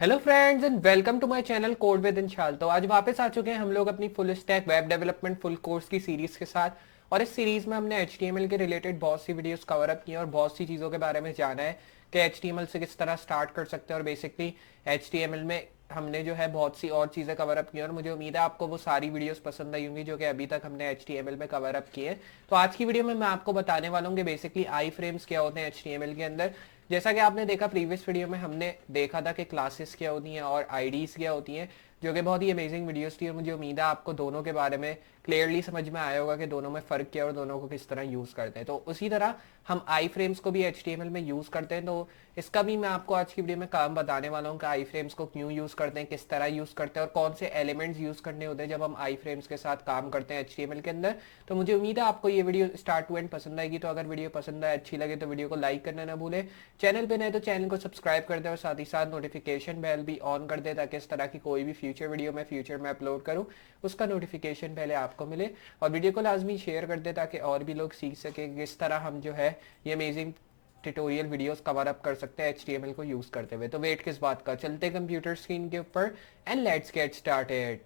Hello friends and welcome to my channel code with Inshal. तो आज वापस आ चुके हैं हम लोग अपनी full stack web development full course की सीरीज के साथ। और इस सीरीज में हमने HTML के रिलेटेड बहुत सी वीडियोस कवर अप की हैं और बहुत सी चीज़ों के बारे में जाना है कि HTML से किस तरह स्टार्ट कर सकते हैं। और बेसिकली HTML में हमने जो है बहुत सी और चीज़ें कवर अप की हैं और मुझे उम्मीद है आपको वो सारी वीडियोस पसंद आई होंगी जो कि अभी तक हमने HTML में कवर अप किए हैं। तो आज की वीडियो में मैं आपको बताने वाला हूँ कि बेसिकली आई फ्रेम्स क्या होते हैं HTML के अंदर। जैसा कि आपने देखा प्रीवियस वीडियो में हमने देखा था कि क्लासेस क्या होती हैं और आईडीज क्या होती हैं, जो कि बहुत ही अमेजिंग वीडियोस थी। और मुझे उम्मीद है आपको दोनों के बारे में क्लियरली समझ में आया होगा कि दोनों में फ़र्क क्या है और दोनों को किस तरह यूज़ करते हैं। तो उसी तरह हम आई फ्रेम्स को भी HTML में यूज़ करते हैं। तो इसका भी मैं आपको आज की वीडियो में काम बताने वाला हूँ कि आई फ्रेम्स को क्यों यूज़ करते हैं, किस तरह यूज़ करते हैं और कौन से एलिमेंट्स यूज़ करने होते हैं जब हम आई फ्रेम्स के साथ काम करते हैं HTML के अंदर। तो मुझे उम्मीद है आपको ये वीडियो स्टार्ट टू एंड पसंद आएगी। तो अगर वीडियो पसंद आए, अच्छी लगे, तो वीडियो को लाइक करना ना भूलें। चैनल पे नए तो चैनल को सब्सक्राइब कर दें और साथ ही साथ नोटिफिकेशन बेल भी ऑन कर दें ताकि इस तरह की कोई भी फ्यूचर वीडियो मैं फ्यूचर में अपलोड करूँ उसका नोटिफिकेशन पहले आपको मिले। और वीडियो को लाजमी शेयर कर दें ताकि और भी लोग सीख सकें किस तरह हम जो है ये amazing tutorial videos cover up कर सकते हैं HTML को यूज़ करते हुए। तो वेट किस बात का, चलते कंप्यूटर स्क्रीन के ऊपर एंड लेट्स गेट स्टार्टेड।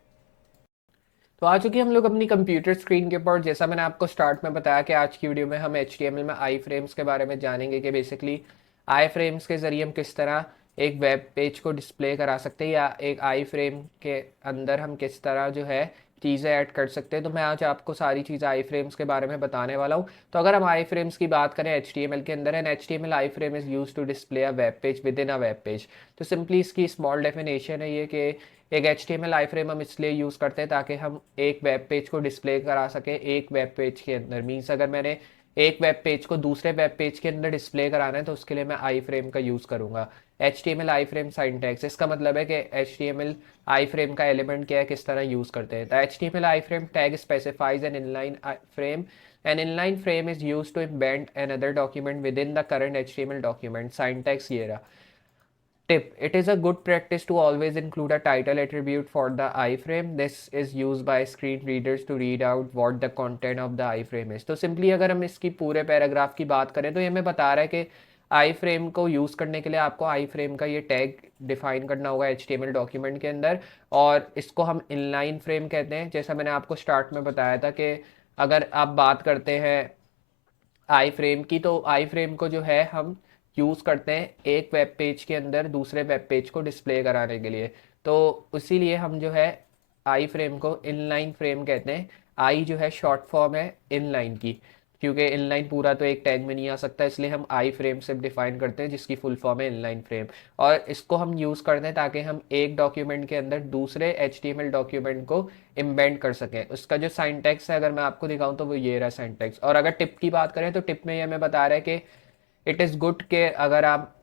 तो आ चुके हम लोग अपनी कंप्यूटर स्क्रीन के ऊपर। जैसा मैंने आपको स्टार्ट में बताया कि आज की वीडियो में हम HTML में आई फ्रेम्स के बारे में जानेंगे कि बेसिकली आई फ्रेम्स के ज़रिए हम किस तरह एक वेब पेज को डिस्प्ले करा सकते हैं या एक आई फ्रेम के अंदर हम किस तरह जो है चीज़ें ऐड कर सकते हैं। तो मैं आज आपको सारी चीज़ें आई फ्रेम्स के बारे में बताने वाला हूँ। तो अगर हम आई फ्रेम्स की बात करें HTML के अंदर, and HTML iframe is use to display a web page within a web page. तो सिंपली इसकी स्मॉल डेफिनेशन है ये कि एक HTML आई फ्रेम हम इसलिए यूज़ करते हैं ताकि हम एक वेब पेज को डिस्प्ले करा सकें एक वेब पेज के अंदर। मीन्स अगर मैंने एक वेब पेज को दूसरे वेब पेज के अंदर डिस्प्ले कराना है तो उसके लिए मैं आई फ्रेम का यूज़ करूँगा। HTML आई फ्रेम सिंटैक्स, इसका मतलब है कि HTML आई फ्रेम का एलिमेंट क्या है, किस तरह यूज़ करते हैं। The HTML iframe tag specifies an inline frame. An inline frame is used to embed another document within the current HTML document. Syntax ये रहा। Tip: it is a good practice to always include a title attribute for the iframe. This is used by screen readers to read out what the content of the iframe is. तो simply अगर हम इसकी पूरे paragraph की बात करें तो ये हमें बता रहा है कि आई फ्रेम को यूज़ करने के लिए आपको आई फ्रेम का ये टैग डिफाइन करना होगा HTML डॉक्यूमेंट के अंदर। और इसको हम इनलाइन फ्रेम कहते हैं। जैसा मैंने आपको स्टार्ट में बताया था कि अगर आप बात करते हैं आई फ्रेम की, तो आई फ्रेम को जो है हम यूज़ करते हैं एक वेब पेज के अंदर दूसरे वेब पेज को डिस्प्ले कराने के लिए। तो इसीलिए हम जो है आई फ्रेम को इनलाइन फ्रेम कहते हैं। आई जो है शॉर्ट फॉर्म है इनलाइन की, क्योंकि इनलाइन पूरा तो एक टैग में नहीं आ सकता, इसलिए हम आई फ्रेम से डिफाइन करते हैं जिसकी फुल फॉर्म है इनलाइन फ्रेम। और इसको हम यूज़ करते हैं ताकि हम एक डॉक्यूमेंट के अंदर दूसरे HTML डॉक्यूमेंट को इम्बेंड कर सकें। उसका जो साइंटेक्स है अगर मैं आपको दिखाऊं तो वो ये रहा साइंटेक्स। और अगर टिप की बात करें तो टिप में ये हमें बता रहा है कि इट इज़ गुड के अगर आप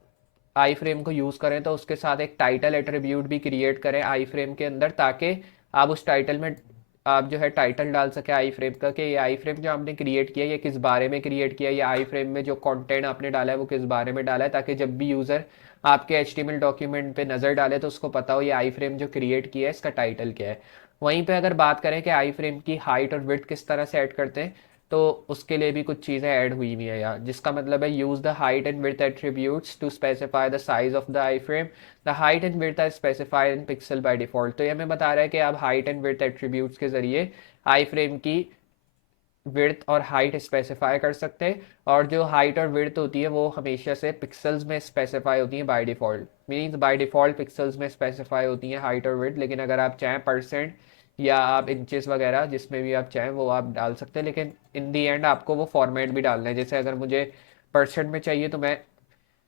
आई फ्रेम को यूज़ करें तो उसके साथ एक टाइटल एट्रीब्यूट भी क्रिएट करें आई फ्रेम के अंदर, ताकि आप उस टाइटल में आप जो है टाइटल डाल सके आई फ्रेम का कि ये आई फ्रेम जो आपने क्रिएट किया है ये किस बारे में क्रिएट किया है, या आई फ्रेम में जो कंटेंट आपने डाला है वो किस बारे में डाला है, ताकि जब भी यूज़र आपके HTML डॉक्यूमेंट पे नज़र डाले तो उसको पता हो ये आई फ्रेम जो क्रिएट किया है इसका टाइटल क्या है। वहीं पे अगर बात करें कि आई फ्रेम की हाइट और विड्थ किस तरह से ऐड करते हैं, तो उसके लिए भी कुछ चीज़ें ऐड हुई हुई है यार, जिसका मतलब है use the height and width attributes to specify the size of the iframe. The height and width are specified in pixel by default. तो ये हमें बता रहा है कि आप हाइट एंड विड्थ एट्रीब्यूट्स के जरिए आई फ्रेम की विड्थ और हाइट स्पेसिफाई कर सकते हैं। और जो हाइट और विड्थ होती है वो हमेशा से पिक्सल्स में स्पेसिफाई होती है by default. Means by default pixels में स्पेसिफाई होती हैं हाइट और विड्थ, लेकिन अगर आप चाहें परसेंट या आप इंचेस वगैरह जिसमें भी आप चाहें वो आप डाल सकते हैं। लेकिन इन दी एंड आपको वो फॉर्मेट भी डालना है। जैसे अगर मुझे परसेंट में चाहिए तो मैं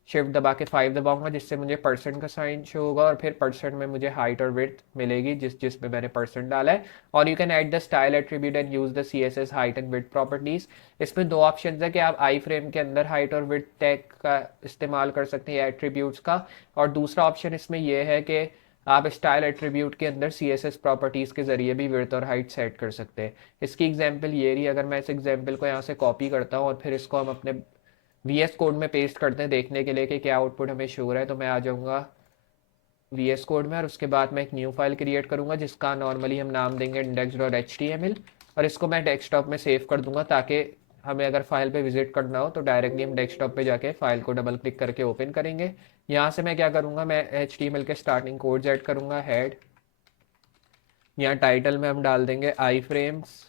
शिफ्ट दबा के 5 दबाऊंगा जिससे मुझे परसेंट का साइन शो होगा और फिर परसेंट में मुझे हाइट और विड्थ मिलेगी जिसमें मैंने परसेंट डाला है। और you can add the style attribute and use the CSS height and width properties. इसमें दो ऑप्शन है कि आप आई फ्रेम के अंदर हाइट और विड्थ टैग का इस्तेमाल कर सकते हैं एट्रीब्यूट्स का, और दूसरा ऑप्शन इसमें यह है कि आप स्टाइल एट्रीब्यूट के अंदर CSS प्रॉपर्टीज़ के जरिए भी विड्थ और हाइट सेट कर सकते हैं। इसकी एग्जांपल ये रही। अगर मैं इस एग्जांपल को यहाँ से कॉपी करता हूँ और फिर इसको हम अपने VS कोड में पेस्ट करते हैं देखने के लिए कि क्या आउटपुट हमें शो हो रहा है, तो मैं आ जाऊँगा VS कोड में और उसके बाद मैं एक न्यू फाइल क्रिएट करूँगा जिसका नॉर्मली हम नाम देंगे index.html। और इसको मैं डेस्कटॉप में सेव कर दूंगा ताकि हमें अगर फाइल पे विजिट करना हो तो डायरेक्टली हम डेस्कटॉप पे जाके फाइल को डबल क्लिक करके ओपन करेंगे। यहाँ से मैं क्या करूँगा, मैं HTML के स्टार्टिंग कोड्स ऐड करूँगा, हेड, यहाँ टाइटल में हम डाल देंगे आई फ्रेम्स।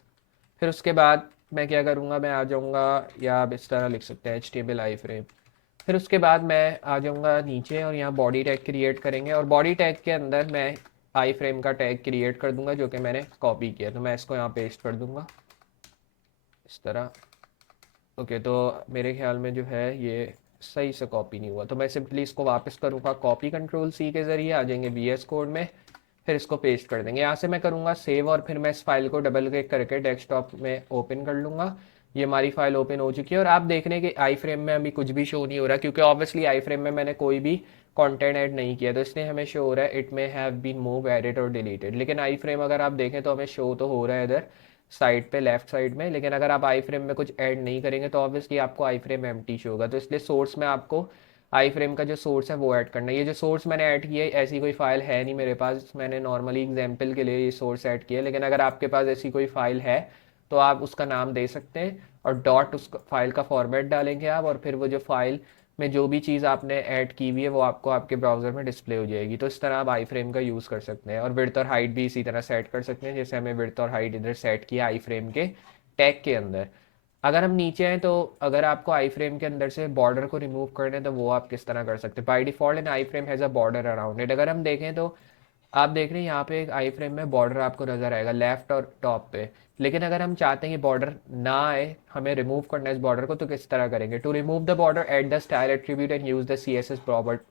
फिर उसके बाद मैं क्या करूँगा, मैं आ जाऊँगा, या आप इस तरह लिख सकते हैं HTML आई फ्रेम। फिर उसके बाद मैं आ जाऊँगा नीचे और यहाँ बॉडी टैग क्रिएट करेंगे, और बॉडी टैग के अंदर मैं आई फ्रेम का टैग क्रिएट कर दूंगा जो कि मैंने कॉपी किया, तो मैं इसको यहाँ पेस्ट कर दूंगा इस तरह। ओके, तो मेरे ख्याल में जो है ये सही से कॉपी नहीं हुआ, तो मैं सिंपली इसको वापस करूँगा, कॉपी कंट्रोल C के ज़रिए आ जाएंगे VS कोड में, फिर इसको पेस्ट कर देंगे। यहाँ से मैं करूँगा सेव, और फिर मैं इस फाइल को डबल क्लिक करके डेस्कटॉप में ओपन कर लूँगा। ये हमारी फाइल ओपन हो चुकी है, और आप देख रहे हैं कि आई फ्रेम में अभी कुछ भी शो नहीं हो रहा, क्योंकि ऑब्वियसली आई फ्रेम में मैंने कोई भी कंटेंट ऐड नहीं किया, तो इसलिए हमें शो हो रहा है it may have been move, edit और डिलीटेड। लेकिन आई फ्रेम अगर आप देखें तो हमें शो तो हो रहा है इधर साइड पे, लेफ्ट साइड में। लेकिन अगर आप आई फ्रेम में कुछ ऐड नहीं करेंगे तो ऑब्वियसली आपको आई फ्रेम एम्प्टी शो होगा, तो इसलिए सोर्स में आपको आई फ्रेम का जो सोर्स है वो ऐड करना है। ये जो सोर्स मैंने ऐड किया है, ऐसी कोई फाइल है नहीं मेरे पास, मैंने नॉर्मली एग्जांपल के लिए ये सोर्स ऐड किया है। लेकिन अगर आपके पास ऐसी कोई फाइल है तो आप उसका नाम दे सकते हैं, और डॉट उस फाइल का फॉर्मेट डालेंगे आप, और फिर वो जो फाइल में जो भी चीज़ आपने ऐड की हुई है वो आपको आपके ब्राउज़र में डिस्प्ले हो जाएगी। तो इस तरह आप आई फ्रेम का यूज़ कर सकते हैं, और विड्थ और हाइट भी इसी तरह सेट कर सकते हैं जैसे हमें विड्थ और हाइट इधर सेट किया आई फ्रेम के टैग के अंदर। अगर हम नीचे हैं तो अगर आपको आई फ्रेम के अंदर से बॉर्डर को रिमूव करना है तो वो आप किस तरह कर सकते हैं। By default in I frame has a border around it. अगर हम देखें तो आप देख रहे हैं यहाँ पे एक आई फ्रेम में बॉर्डर आपको नजर आएगा लेफ्ट और टॉप पे। लेकिन अगर हम चाहते हैं कि बॉर्डर ना आए, हमें रिमूव करना है इस बॉर्डर को, तो किस तरह करेंगे। To remove the border add the style attribute and use the CSS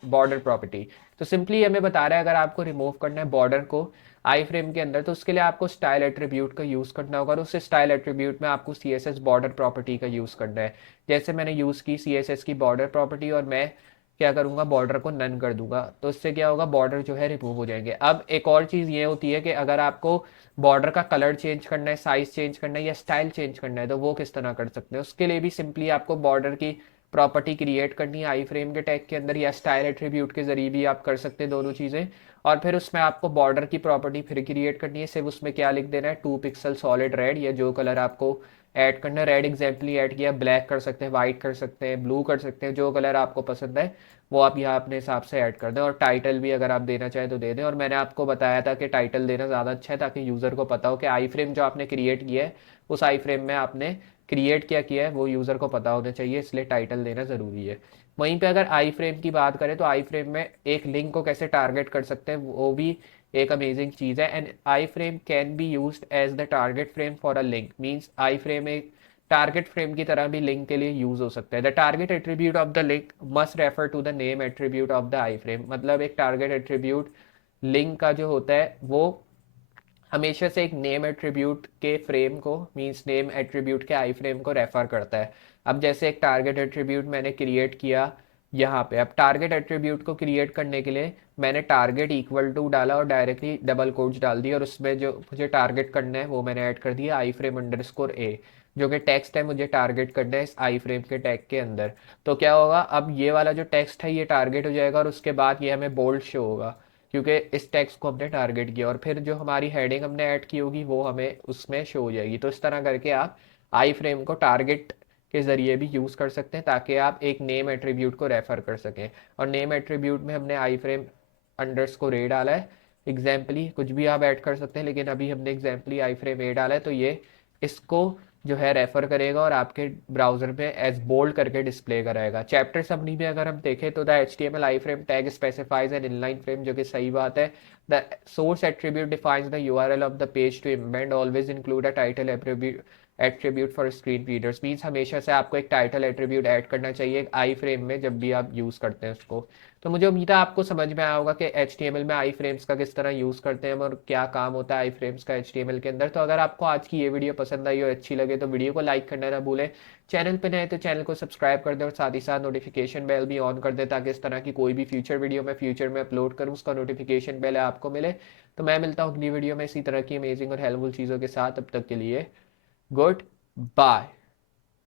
border property. तो सिंपली हमें बता रहा है अगर आपको रिमूव करना है बॉर्डर को आई फ्रेम के अंदर तो उसके लिए आपको स्टाइल एट्रीब्यूट का यूज़ करना होगा, और उस स्टाइल एट्रीब्यूट में आपको CSS बॉर्डर प्रॉपर्टी का यूज़ करना है। जैसे मैंने यूज़ की CSS की बॉर्डर प्रॉपर्टी, और मैं क्या करूँगा, बॉर्डर को नन कर दूंगा, तो इससे क्या होगा, बॉर्डर जो है रिमूव हो जाएंगे। अब एक और चीज़ ये होती है कि अगर आपको बॉर्डर का कलर चेंज करना है, साइज चेंज करना है, या स्टाइल चेंज करना है, तो वो किस तरह कर सकते हैं। उसके लिए भी सिंपली आपको बॉर्डर की प्रॉपर्टी क्रिएट करनी है आई फ्रेम के टैग के अंदर, या स्टाइल एट्रीब्यूट के जरिए भी आप कर सकते हैं दोनों चीज़ें। और फिर उसमें आपको बॉर्डर की प्रॉपर्टी फिर क्रिएट करनी है, सिर्फ उसमें क्या लिख देना है, 2 पिक्सल सॉलिड रेड, या जो कलर आपको ऐड करना है। रेड एग्जाम्पली ऐड किया, ब्लैक कर सकते हैं, वाइट कर सकते हैं, ब्लू कर सकते हैं, जो कलर आपको पसंद है वो आप यहाँ अपने हिसाब से ऐड कर दें। और टाइटल भी अगर आप देना चाहें तो दे दें, और मैंने आपको बताया था कि टाइटल देना ज़्यादा अच्छा है ताकि यूज़र को पता हो कि आई फ्रेम जो आपने क्रिएट किया है उस आई फ्रेम में आपने क्रिएट क्या किया है वो यूज़र को पता होना चाहिए, इसलिए टाइटल देना ज़रूरी है। वहीं पे अगर आई फ्रेम की बात करें तो आई फ्रेम में एक लिंक को कैसे टारगेट कर सकते हैं वो भी एक अमेजिंग चीज़ है। And iframe can be used as the target frame for a link, means iframe एक टारगेट फ्रेम की तरह भी लिंक के लिए यूज हो सकता है। The target attribute of the link must refer to the name attribute of the iframe. मतलब एक टारगेट एट्रीब्यूट लिंक का जो होता है वो हमेशा से एक नेम एट्रीब्यूट के फ्रेम को, मींस नेम एट्रीब्यूट के आई फ्रेम को रेफर करता है। अब जैसे एक टारगेट एट्रीब्यूट मैंने क्रिएट किया यहाँ पे, अब टारगेट एट्रीब्यूट को क्रिएट करने के लिए मैंने टारगेट इक्वल टू डाला और डायरेक्टली डबल कोट्स डाल दिया, और उसमें जो मुझे टारगेट करना है वो मैंने ऐड कर दिया आई फ्रेम अंडरस्कोर ए, जो कि टेक्स्ट है मुझे टारगेट करना है इस आई फ्रेम के टैग के अंदर। तो क्या होगा, अब ये वाला जो टेक्स्ट है ये टारगेट हो जाएगा, और उसके बाद ये हमें बोल्ड शो होगा क्योंकि इस टेक्स्ट को हमने टारगेट किया, और फिर जो हमारी हेडिंग हमने ऐड की होगी वो हमें उसमें शो हो जाएगी। तो इस तरह करके आप आई फ्रेम को टारगेट के ज़रिए भी यूज़ कर सकते हैं ताकि आप एक नेम एट्रीब्यूट को रेफर कर सकें। और नेम एट्रीब्यूट में हमने आई फ्रेम अंडरस्कोर ए डाला है, एग्जाम्पली कुछ भी आप ऐड कर सकते हैं, लेकिन अभी हमने एग्जाम्पली आई फ्रेम ए डाला है, तो ये इसको जो है रेफर करेगा और आपके ब्राउजर में एज बोल्ड करके डिस्प्ले कराएगा। चैप्टर समरी में अगर हम देखें तो the HTML iframe tag specifies an inline frame, जो कि सही बात है। The source attribute defines the URL of the page to embed, always include a title attribute for screen readers, means हमेशा से आपको एक टाइटल एट्रीब्यूट ऐड करना चाहिए आई फ्रेम में जब भी आप यूज़ करते हैं उसको। तो मुझे उम्मीद है आपको समझ में आया होगा कि HTML में आई फ्रेम्स का किस तरह यूज़ करते हैं और क्या काम होता है आई फ्रेम्स का HTML के अंदर। तो अगर आपको आज की ये वीडियो पसंद आई और अच्छी लगे तो वीडियो को लाइक करना ना भूलें, चैनल पे नए तो चैनल को सब्सक्राइब कर दें, और साथ ही साथ नोटिफिकेशन बेल भी ऑन कर दें ताकि इस तरह की कोई भी फ्यूचर वीडियो मैं फ्यूचर में अपलोड करूँ उसका नोटिफिकेशन बेल आपको मिले। तो मैं मिलता हूँ अगली वीडियो में इसी तरह की अमेजिंग और हेल्पफुल चीज़ों के साथ, तब तक के लिए गुड बाय।